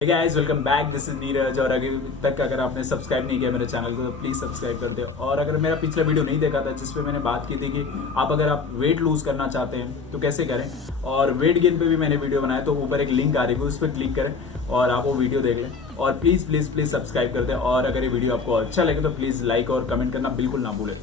Hey guys, welcome back. This is Neeraj. और अभी तक अगर आपने सब्सक्राइब नहीं किया मेरे चैनल को तो प्लीज़ सब्सक्राइब कर दे। और अगर मेरा पिछला वीडियो नहीं देखा था जिस पे मैंने बात की थी कि अगर आप वेट लूज करना चाहते हैं तो कैसे करें, और वेट गेन पे भी मैंने वीडियो बनाया, तो ऊपर एक लिंक आ रही है उस पर क्लिक करें और आप वो वीडियो देख लें। और प्लीज़ प्लीज़ प्लीज़ सब्सक्राइब कर दें। और अगर ये वीडियो आपको अच्छा लगे तो प्लीज़ लाइक और कमेंट करना बिल्कुल ना भूलें।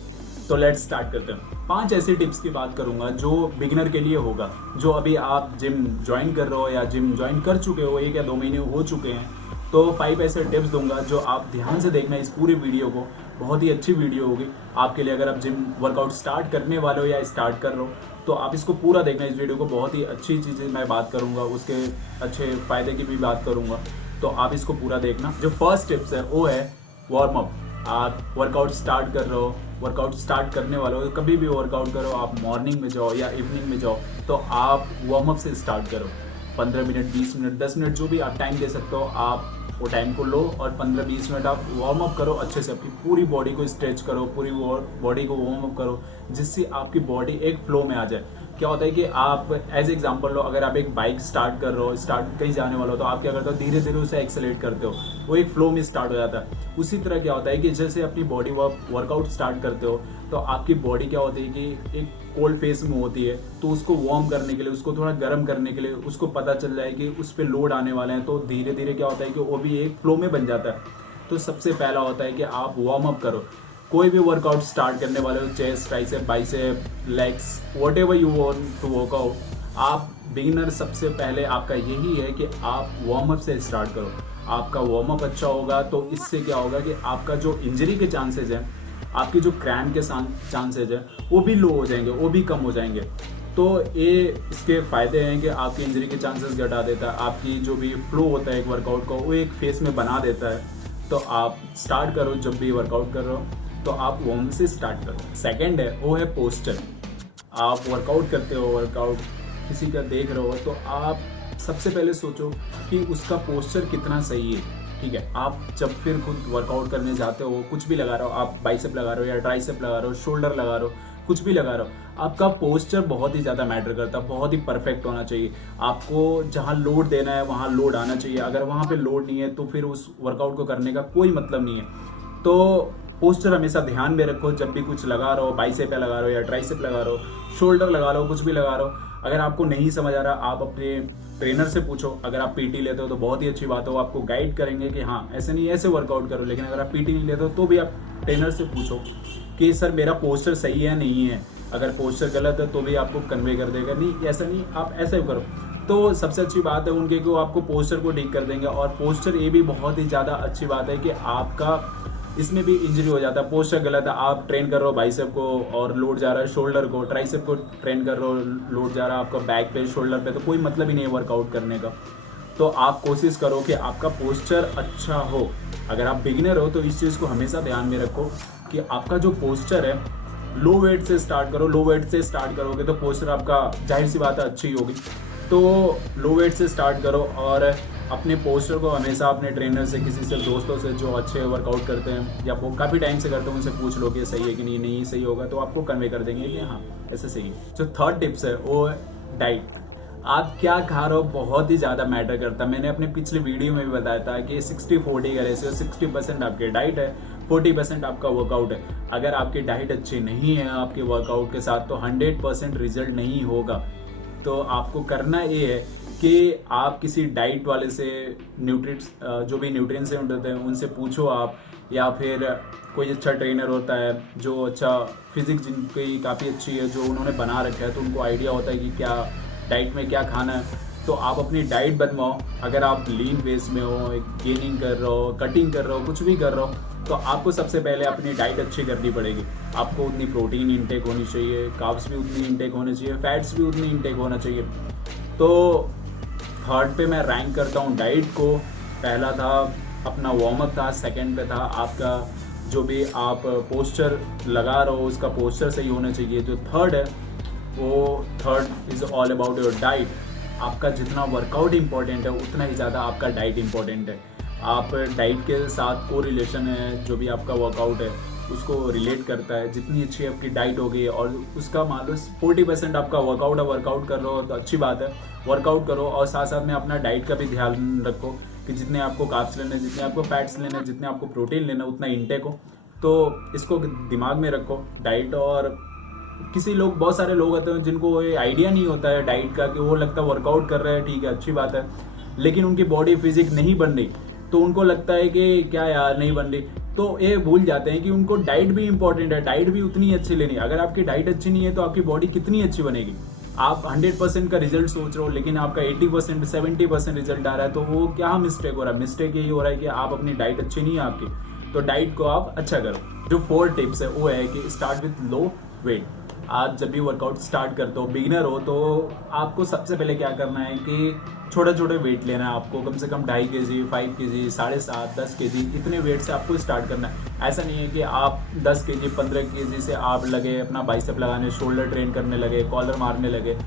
तो लेट्स स्टार्ट करते हैं। 5 ऐसी टिप्स की बात करूंगा जो बिगिनर के लिए होगा, जो अभी आप जिम ज्वाइन कर रहे हो या जिम ज्वाइन कर चुके हो, 1 या 2 महीने हो चुके हैं। तो 5 ऐसे टिप्स दूंगा जो आप ध्यान से देखना इस पूरी वीडियो को। बहुत ही अच्छी वीडियो होगी आपके लिए। अगर आप जिम वर्कआउट स्टार्ट करने वाले हो या स्टार्ट कर रहे हो तो आप इसको पूरा देखना इस वीडियो को। बहुत ही अच्छी चीज़ें मैं बात करूंगा, उसके अच्छे फ़ायदे की भी बात करूंगा, तो आप इसको पूरा देखना। जो फर्स्ट टिप्स है वो है वार्म अप। आप वर्कआउट स्टार्ट कर रहे हो, वर्कआउट स्टार्ट करने वाले हो, कभी भी वर्कआउट करो, आप मॉर्निंग में जाओ या इवनिंग में जाओ, तो आप वार्म अप से स्टार्ट करो। 15 मिनट, 20 मिनट, 10 मिनट जो भी आप टाइम दे सकते हो, आप वो टाइम को लो और 15-20 मिनट आप वार्म अप करो। अच्छे से अपनी पूरी बॉडी को स्ट्रेच करो, पूरी बॉडी को वार्म अप करो, जिससे आपकी बॉडी एक फ्लो में आ जाए। क्या होता है कि आप एज एग्जांपल लो, अगर आप एक बाइक स्टार्ट कर रहे हो, स्टार्ट कहीं जाने वाला हो, तो आप क्या करते हो, धीरे धीरे उसे एक्सेलेरेट करते हो, वो एक फ्लो में स्टार्ट हो जाता है। उसी तरह क्या होता है कि जैसे अपनी बॉडी वर्कआउट स्टार्ट करते हो तो आपकी बॉडी क्या होती है कि एक कोल्ड फेस में होती है, तो उसको वार्म करने के लिए, उसको थोड़ा गर्म करने के लिए, उसको पता चल जाए कि उस पर लोड आने वाले हैं, तो धीरे धीरे क्या होता है कि वो भी एक फ्लो में बन जाता है। तो सबसे पहला होता है कि आप वार्म अप करो। कोई भी वर्कआउट स्टार्ट करने वाले हो, chest, tricep, bicep, legs, whatever you want to workout, आप बिगिनर सबसे पहले आपका यही है कि आप वार्म अप से स्टार्ट करो। आपका वार्म अप अच्छा होगा तो इससे क्या होगा कि आपका जो इंजरी के चांसेज हैं, आपकी जो क्रैम्प के चांसेज है, वो भी लो हो जाएंगे, वो भी कम हो जाएंगे। तो ये इसके फ़ायदे हैं कि आपकी इंजरी के चांसेस घटा देता है, आपकी जो भी फ्लो होता है एक वर्कआउट का वो एक फेस में बना देता है। तो आप स्टार्ट करो, जब भी वर्कआउट कर रहे हो तो आप वार्म से स्टार्ट करो। सेकंड है वो है पोस्चर। आप वर्कआउट करते हो, वर्कआउट किसी का देख रहे हो, तो आप सबसे पहले सोचो कि उसका पोस्चर कितना सही है। ठीक है, आप जब फिर खुद वर्कआउट करने जाते हो, कुछ भी लगा रहे हो, आप बाइसेप लगा रहे हो या ट्राइसेप लगा रहे हो, शोल्डर लगा रहे हो, कुछ भी लगा रहे हो, आपका पोस्चर बहुत ही ज़्यादा मैटर करता है। बहुत ही परफेक्ट होना चाहिए। आपको जहाँ लोड देना है वहाँ लोड आना चाहिए। अगर वहाँ पे लोड नहीं है तो फिर उस वर्कआउट को करने का कोई मतलब नहीं है। तो पोस्चर हमेशा ध्यान में रखो। जब भी कुछ लगा रहे हो, बाइसेप लगा रहे हो या ट्राइसेप लगा रहे हो, शोल्डर लगा रहे हो, कुछ भी लगा रहे हो, अगर आपको नहीं समझ आ रहा, आप अपने ट्रेनर से पूछो। अगर आप पीटी लेते हो तो बहुत ही अच्छी बात है, वो आपको गाइड करेंगे कि हाँ ऐसे नहीं ऐसे वर्कआउट करो। लेकिन अगर आप पीटी नहीं लेते हो तो भी आप ट्रेनर से पूछो कि सर मेरा पोस्चर सही है नहीं है। अगर पोस्चर गलत है तो भी आपको कन्वे कर देगा, नहीं ऐसा नहीं, आप ऐसे करो। तो सबसे अच्छी बात है उनके कि वो आपको पोस्चर को ठीक कर देंगे। और पोस्चर ये भी बहुत ही ज़्यादा अच्छी बात है कि आपका इसमें भी इंजरी हो जाता है। पोस्चर गलत है, आप ट्रेन कर रहे हो बाइसेप को और लोड जा रहा है शोल्डर को, ट्राइसेप को ट्रेन कर रहे हो, लोड जा रहा है आपका बैक पे, शोल्डर पे, तो कोई मतलब ही नहीं है वर्कआउट करने का। तो आप कोशिश करो कि आपका पोस्चर अच्छा हो। अगर आप बिगिनर हो तो इस चीज़ को हमेशा ध्यान में रखो कि आपका जो पोस्चर है, लो वेट से स्टार्ट करो। लो वेट से स्टार्ट करोगे तो पोस्चर आपका जाहिर सी बात है अच्छी होगी। तो लो वेट से स्टार्ट करो और अपने पोस्चर को हमेशा अपने ट्रेनर से, किसी से, दोस्तों से जो अच्छे वर्कआउट करते हैं या वो काफ़ी टाइम से करते हैं, उनसे पूछ लो कि सही है कि नहीं। नहीं सही होगा तो आपको कन्वे कर देंगे कि हाँ ऐसे सही है। जो थर्ड टिप्स है वो है डाइट। आप क्या खा रहे हो बहुत ही ज़्यादा मैटर करता है। मैंने अपने पिछले वीडियो में भी बताया था कि 60-40 का रेशियो, 60% आपकी डाइट है, 40% आपका वर्कआउट है। अगर आपकी डाइट अच्छी नहीं है आपके वर्कआउट के साथ तो 100% रिजल्ट नहीं होगा। तो आपको करना ये है कि आप किसी डाइट वाले से न्यूट्रिएंट्स, जो भी न्यूट्रिएंट्स होते हैं उनसे पूछो आप, या फिर कोई अच्छा ट्रेनर होता है जो अच्छा फिजिक्स जिनकी काफ़ी अच्छी है, जो उन्होंने बना रखा है, तो उनको आइडिया होता है कि क्या डाइट में क्या खाना है। तो आप अपनी डाइट बनवाओ। अगर आप लीन बेस में हो, गेनिंग कर रहे हो, कटिंग कर रहे हो, कुछ भी कर रहे हो, तो आपको सबसे पहले अपनी डाइट अच्छी करनी पड़ेगी। आपको उतनी प्रोटीन इंटेक होनी चाहिए, कार्ब्स भी उतनी इंटेक होने चाहिए, फैट्स भी उतनी इंटेक होना चाहिए। तो थर्ड पे मैं रैंक करता हूँ डाइट को। पहला था अपना वार्म अप था, सेकंड पे था आपका जो भी आप पोस्चर लगा रहे हो उसका पोस्चर सही होना चाहिए। जो थर्ड है वो third is all about your diet. आपका जितना वर्कआउट इंपॉर्टेंट है उतना ही ज़्यादा आपका डाइट इंपॉर्टेंट है। आप डाइट के साथ को रिलेशन है, जो भी आपका वर्कआउट है उसको रिलेट करता है। जितनी अच्छी आपकी डाइट होगी और उसका मान लो 40% आपका वर्कआउट है, वर्कआउट कर रहे हो तो अच्छी बात है, वर्कआउट करो और साथ साथ में अपना डाइट का भी ध्यान रखो कि जितने आपको कार्ब्स लेने, जितने आपको फैट्स लेने, जितने आपको प्रोटीन लेना, उतना इंटेक हो। तो इसको दिमाग में रखो डाइट। और बहुत सारे लोग होते हैं जिनको ये आइडिया नहीं होता है डाइट का, कि वो लगता है वर्कआउट कर रहे हैं, ठीक है, अच्छी बात है, लेकिन उनकी बॉडी फिजिक नहीं बन रही, तो उनको लगता है कि क्या यार नहीं बन रही, तो ये भूल जाते हैं कि उनको डाइट भी इंपॉर्टेंट है, डाइट भी उतनी अच्छी लेनी है। अगर आपकी डाइट अच्छी नहीं है तो आपकी बॉडी कितनी अच्छी बनेगी। आप 100% का रिजल्ट सोच रहे हो लेकिन आपका 80% 70% रिजल्ट आ रहा है, तो वो क्या मिस्टेक हो रहा है? मिस्टेक यही हो रहा है कि आप अपनी डाइट अच्छी नहीं है आपकी, तो डाइट को आप अच्छा करो। जो 4 टिप्स है वो है कि स्टार्ट विथ लो वेट। आप जब भी वर्कआउट स्टार्ट करते हो, बिगिनर हो, तो आपको सबसे पहले क्या करना है कि छोटे छोटे वेट लेना है आपको, कम से कम 2.5 kg, 5 kg, 7.5, 10 kg, इतने वेट से आपको स्टार्ट करना है। ऐसा नहीं है कि आप 10 kg, 15 kg से आप लगे अपना बाइसेप लगाने, शोल्डर ट्रेन करने लगे, कॉलर मारने लगे,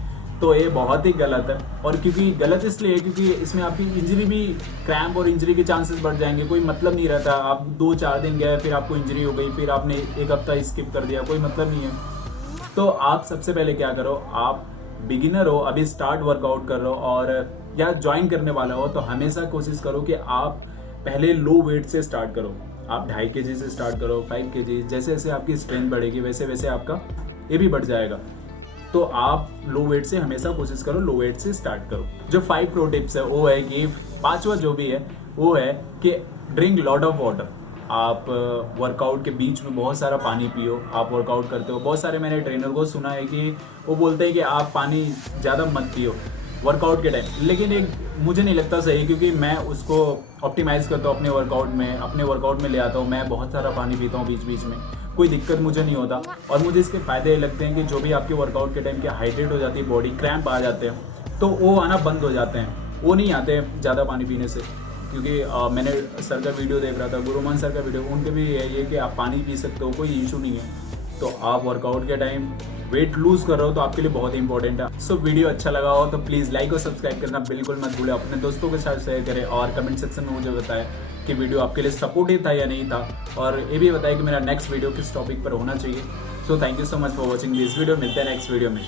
तो ये बहुत ही गलत है। और क्योंकि गलत इसलिए है क्योंकि इसमें आपकी इंजरी भी, क्रैम्प और इंजरी के चांसेस बढ़ जाएंगे। कोई मतलब नहीं रहता, आप 2-4 दिन गए, फिर आपको इंजरी हो गई, फिर आपने 1 हफ्ता स्किप कर दिया, कोई मतलब नहीं है। तो आप सबसे पहले क्या करो, आप बिगिनर हो, अभी स्टार्ट वर्कआउट कर रहे हो और या ज्वाइन करने वाला हो, तो हमेशा कोशिश करो कि आप पहले लो वेट से स्टार्ट करो। आप 2.5 kg से स्टार्ट करो, 5 kg, जैसे जैसे आपकी स्ट्रेंथ बढ़ेगी वैसे वैसे आपका ये भी बढ़ जाएगा। तो आप लो वेट से हमेशा कोशिश करो, लो वेट से स्टार्ट करो। जो 5 प्रो टिप्स है वो है कि 5वां जो भी है वो है कि ड्रिंक लॉट ऑफ वाटर। आप वर्कआउट के बीच में बहुत सारा पानी पियो। आप वर्कआउट करते हो, बहुत सारे मैंने ट्रेनर को सुना है कि वो बोलते हैं कि आप पानी ज़्यादा मत पियो वर्कआउट के टाइम, लेकिन एक मुझे नहीं लगता सही, क्योंकि मैं उसको ऑप्टिमाइज़ करता हूँ अपने वर्कआउट में ले आता हूँ। मैं बहुत सारा पानी पीता हूँ बीच बीच में, कोई दिक्कत मुझे नहीं होता। और मुझे इसके फ़ायदे लगते हैं कि जो भी आपके वर्कआउट के टाइम के हाइड्रेट हो जाती है बॉडी, क्रैम्प आ जाते हैं, तो वो आना बंद हो जाते हैं, वो नहीं आते ज़्यादा पानी पीने से। क्योंकि मैंने सर का वीडियो देख रहा था, गुरुमान सर का वीडियो, उनके भी यही है कि आप पानी पी सकते हो, कोई इशू नहीं है। तो आप वर्कआउट के टाइम वेट लूज़ कर रहे हो तो आपके लिए बहुत इंपॉर्टेंट है। सो वीडियो अच्छा लगा हो तो प्लीज़ लाइक और सब्सक्राइब करना बिल्कुल मत भूलें। अपने दोस्तों के साथ शेयर करें और कमेंट सेक्शन में मुझे बताएं कि वीडियो आपके लिए सपोर्टिव था या नहीं था, और ये भी बताएं कि मेरा नेक्स्ट वीडियो किस टॉपिक पर होना चाहिए। So thank you so much for watching this video. मिलते हैं नेक्स्ट वीडियो में।